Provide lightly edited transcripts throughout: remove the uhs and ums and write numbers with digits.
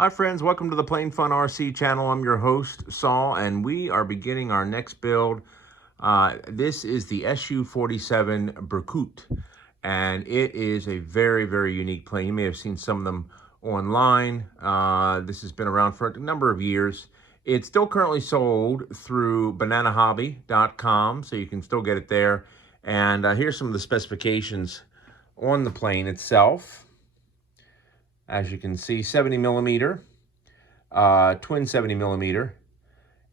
Hi friends, welcome to the Plane Fun RC channel. I'm your host, Saul, and we are beginning our next build. This is the SU-47 Berkut, and it is a very, very unique plane. You may have seen some of them online. This has been around for a number of years. It's still currently sold through bananahobby.com, so you can still get it there. And here's some of the specifications on the plane itself. As you can see, 70 millimeter, twin 70 millimeter,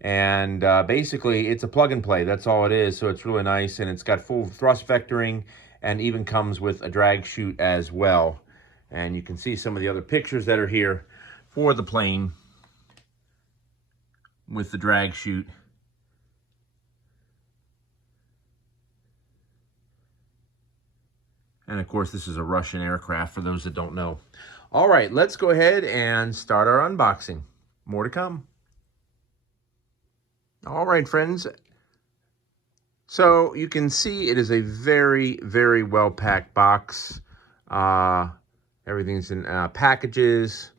and basically it's a plug and play. That's all it is. So it's really nice, and it's got full thrust vectoring, and even comes with a drag chute as well. And you can see some of the other pictures that are here for the plane with the drag chute. And of course, this is a Russian aircraft for those that don't know. All right, let's go ahead and start our unboxing. More to come. All right, friends. So you can see it is a very, very well-packed box. Everything's in packages,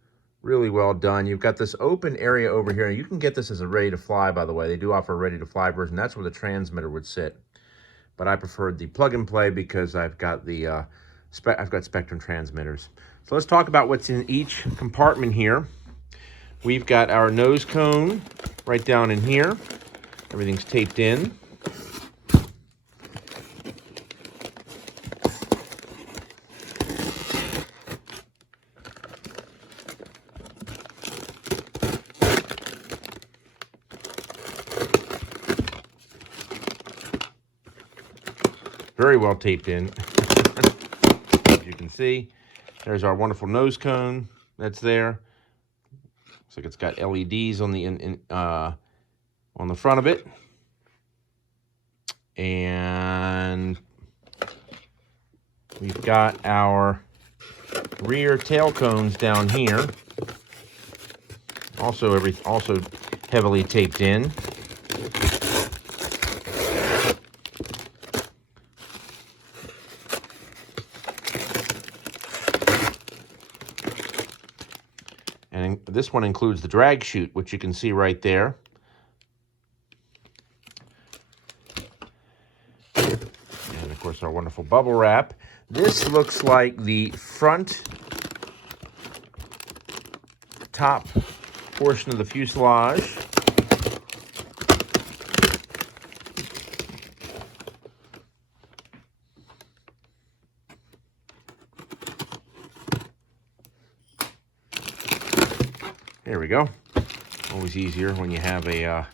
really well done. You've got this open area over here. You can get this as a ready-to-fly, by the way. They do offer a ready-to-fly version. That's where the transmitter would sit. But I preferred the plug-and-play because I've got the Spectrum transmitters. So let's talk about what's in each compartment here. We've got our nose cone right down in here. Everything's taped in. Very well taped in. As you can see, there's our wonderful nose cone that's there. Looks like it's got LEDs on the front of it. And we've got our rear tail cones down here. Also heavily taped in. And this one includes the drag chute, which you can see right there. And of course, our wonderful bubble wrap. This looks like the front top portion of the fuselage. There we go. Always easier when you have a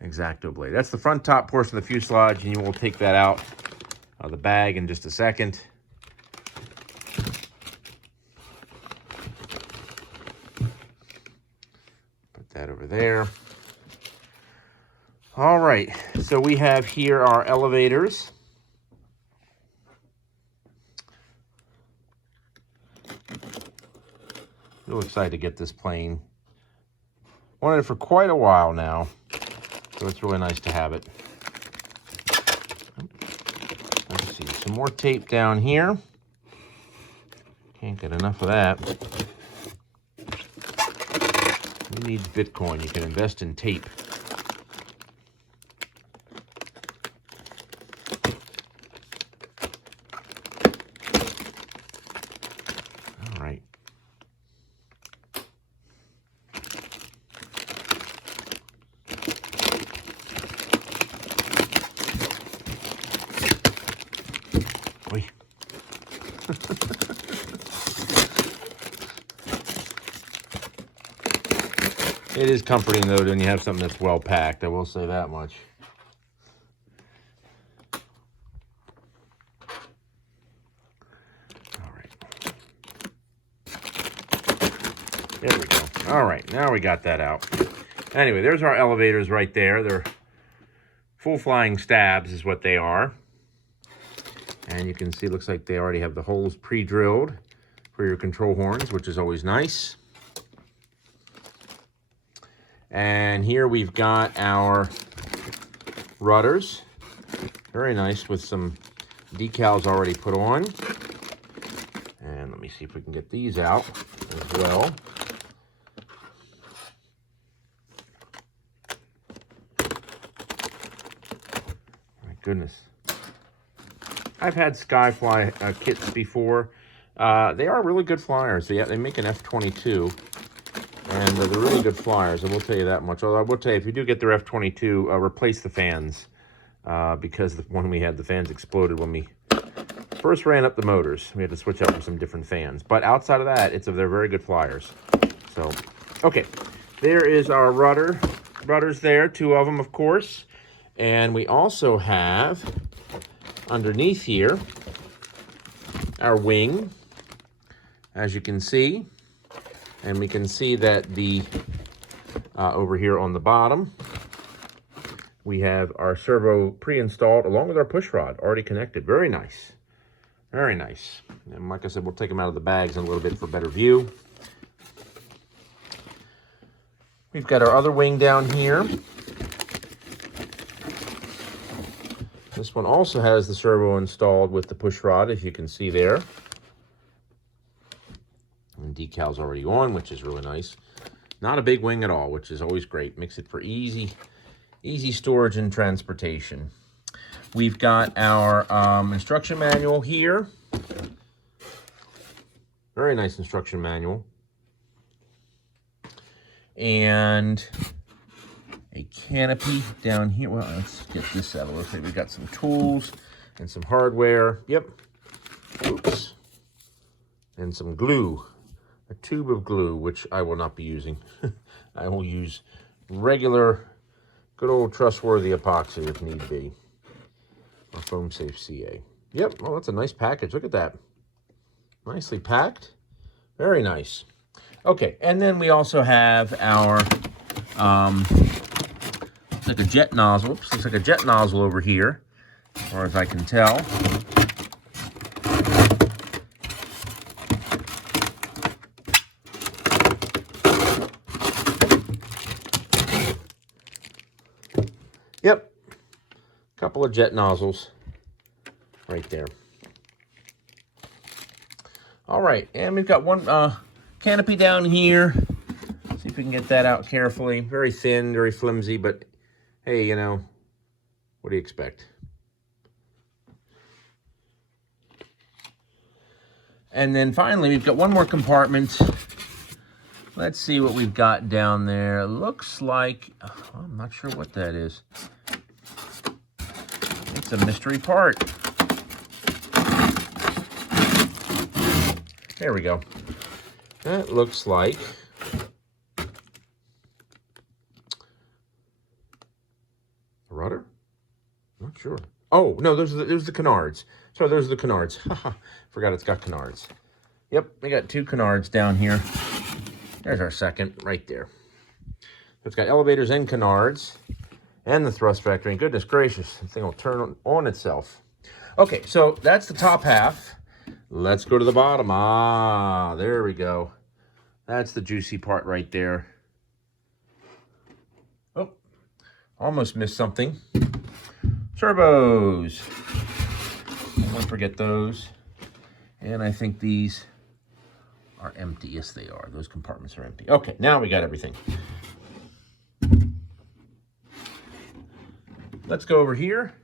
X-Acto blade. That's the front top portion of the fuselage, and you will take that out of the bag in just a second. Put that over there. All right, so we have here our elevators. Real excited to get this plane. Wanted it for quite a while now, so it's really nice to have it. Let's see, some more tape down here. Can't get enough of that. Who needs Bitcoin? You can invest in tape. All right. It is comforting, though, when you have something that's well packed. I will say that much. All right. There we go. All right, now we got that out. Anyway, there's our elevators right there. They're full flying stabs is what they are. And you can see, looks like they already have the holes pre-drilled for your control horns, which is always nice. And here we've got our rudders. Very nice, with some decals already put on. And let me see if we can get these out as well. goodness. I've had Skyfly kits before. They are really good flyers. They make an F-22, and they're really good flyers. I will tell you that much. Although I will tell you, if you do get their F-22, replace the fans, because when we had the fans exploded when we first ran up the motors. We had to switch out for some different fans. But outside of that, they're very good flyers. So, okay, there is our rudders there, 2 of them, of course. And we also have underneath here our wing, as you can see. And we can see that the over here on the bottom, we have our servo pre-installed along with our push rod already connected. Very nice. Very nice. And like I said, we'll take them out of the bags in a little bit for better view. We've got our other wing down here. This one also has the servo installed with the push rod, if you can see there. And decal's already on, which is really nice. Not a big wing at all, which is always great. Makes it for easy storage and transportation. We've got our instruction manual here. Very nice instruction manual. And a canopy down here. Well, let's get this out of the way. We've got some tools and some hardware. Yep. Oops. And some glue. A tube of glue, which I will not be using. I will use regular, good old trustworthy epoxy if need be. Or foam safe CA. Yep, well, that's a nice package. Look at that. Nicely packed. Very nice. Okay, and then we also have our, like a jet nozzle. Oops, looks like a jet nozzle over here, as far as I can tell. Yep, couple of jet nozzles right there. All right, and we've got one canopy down here. See if we can get that out carefully. Very thin, very flimsy, but hey, you know, what do you expect? And then finally, we've got one more compartment. Let's see what we've got down there. Looks like, I'm not sure what that is. It's a mystery part. There we go. That looks like a rudder? Not sure. Oh, no, there's the canards. Sorry, those are the canards. Forgot it's got canards. Yep, we got 2 canards down here. There's our second right there. It's got elevators and canards and the thrust vector. And goodness gracious, the thing will turn on itself. Okay, so that's the top half. Let's go to the bottom. Ah, there we go. That's the juicy part right there. Oh, almost missed something. Servos. Don't forget those. And I think these are empty. Yes, they are. Those compartments are empty. Okay, now we got everything. Let's go over here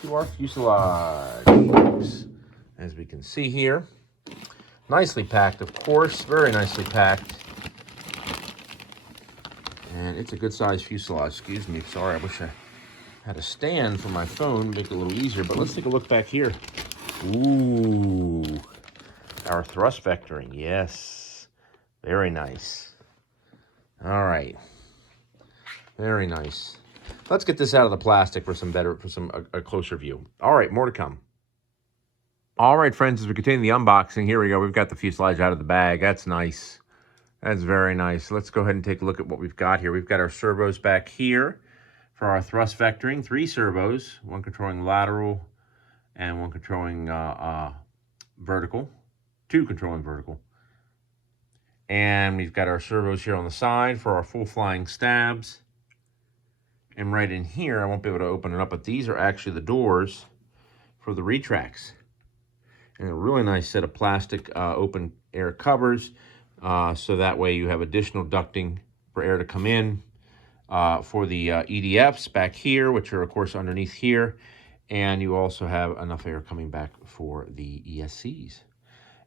to our fuselage. As we can see here, nicely packed, of course, very nicely packed. And it's a good size fuselage. Excuse me, sorry, I wish I had a stand for my phone, make it a little easier, but let's take a look back here. Ooh, our thrust vectoring, yes, very nice. All right, very nice. Let's get this out of the plastic for a closer view. All right, more to come. All right, friends, as we continue the unboxing, here we go. We've got the fuselage out of the bag. That's nice. That's very nice. Let's go ahead and take a look at what we've got here. We've got our servos back here for our thrust vectoring. 3 servos, one controlling lateral and one controlling vertical. 2 controlling vertical. And we've got our servos here on the side for our full flying stabs. And right in here, I won't be able to open it up, but these are actually the doors for the retracts. And a really nice set of plastic open air covers, so that way you have additional ducting for air to come in. for the EDFs back here, which are, of course, underneath here. And you also have enough air coming back for the ESCs.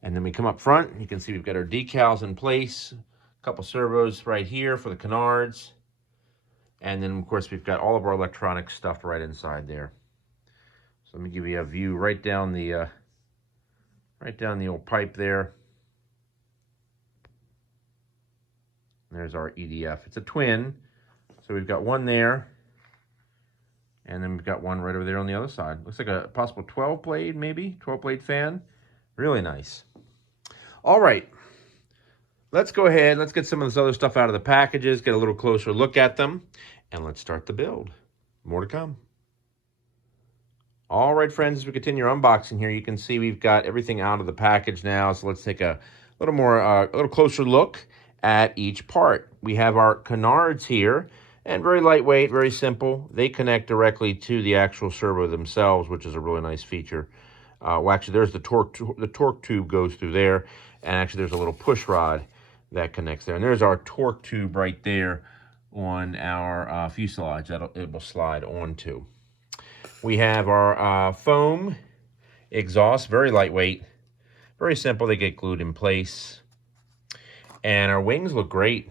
And then we come up front. You can see we've got our decals in place. A couple servos right here for the canards. And then, of course, we've got all of our electronics stuffed right inside there. So let me give you a view right down the old pipe there. And there's our EDF. It's a twin. So we've got one there. And then we've got one right over there on the other side. Looks like a possible 12-blade, maybe? 12-blade fan. Really nice. All right. Let's go ahead. Let's get some of this other stuff out of the packages, get a little closer look at them, and let's start the build. More to come. All right, friends, as we continue our unboxing here, you can see we've got everything out of the package now. So let's take a little closer look at each part. We have our canards here. And very lightweight, very simple. They connect directly to the actual servo themselves, which is a really nice feature. Well, actually, there's the torque tube goes through there, and actually there's a little push rod that connects there. And there's our torque tube right there on our fuselage that it will slide onto. We have our foam exhaust, very lightweight, very simple. They get glued in place. And our wings look great.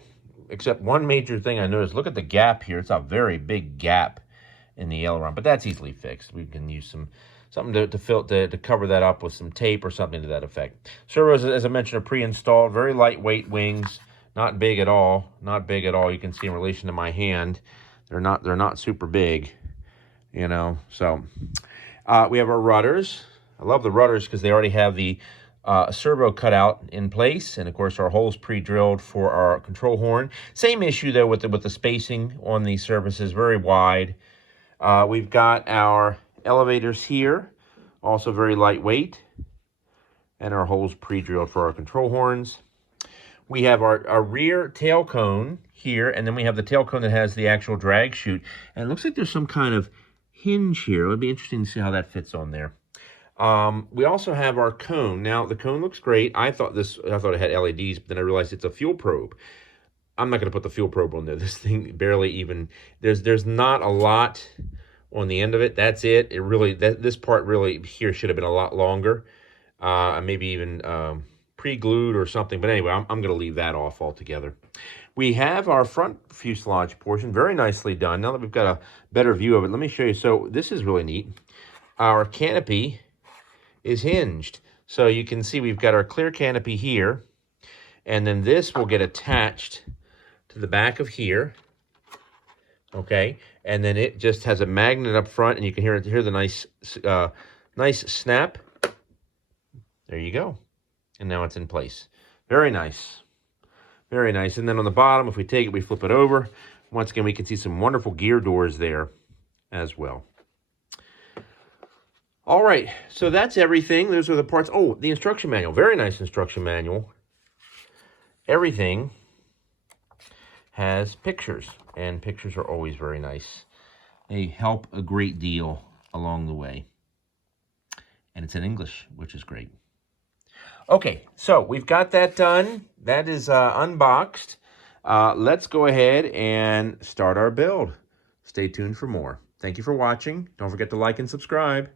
Except one major thing I noticed, look at the gap here. It's a very big gap in the aileron, but that's easily fixed. We can use something to cover that up with some tape or something to that effect. Servos, as I mentioned, are pre-installed. Very lightweight wings, not big at all. Not big at all. You can see in relation to my hand, they're not super big, you know. So we have our rudders. I love the rudders because they already have the servo cut out in place, and of course our holes pre-drilled for our control horn. Same issue though with the spacing on these surfaces, very wide. We've got our elevators here, also very lightweight, and our holes pre-drilled for our control horns. We have our rear tail cone here, and then we have the tail cone that has the actual drag chute, and it looks like there's some kind of hinge here. It would be interesting to see how that fits on there. We also have our cone. Now, the cone looks great. I thought it had LEDs, but then I realized it's a fuel probe. I'm not going to put the fuel probe on there. This thing barely even, there's not a lot on the end of it. That's it. This part really here should have been a lot longer. Maybe even pre-glued or something. But anyway, I'm going to leave that off altogether. We have our front fuselage portion, very nicely done. Now that we've got a better view of it, let me show you. So this is really neat. Our canopy is hinged. So you can see we've got our clear canopy here, and then this will get attached to the back of here, okay? And then it just has a magnet up front, and you can hear the nice snap. There you go. And now it's in place. Very nice. Very nice. And then on the bottom, if we take it, we flip it over. Once again, we can see some wonderful gear doors there as well. All right, so that's everything. Those are the parts. Oh, the instruction manual. Very nice instruction manual. Everything has pictures, and pictures are always very nice. They help a great deal along the way. And it's in English, which is great. Okay, so we've got that done. That is unboxed. Let's go ahead and start our build. Stay tuned for more. Thank you for watching. Don't forget to like and subscribe.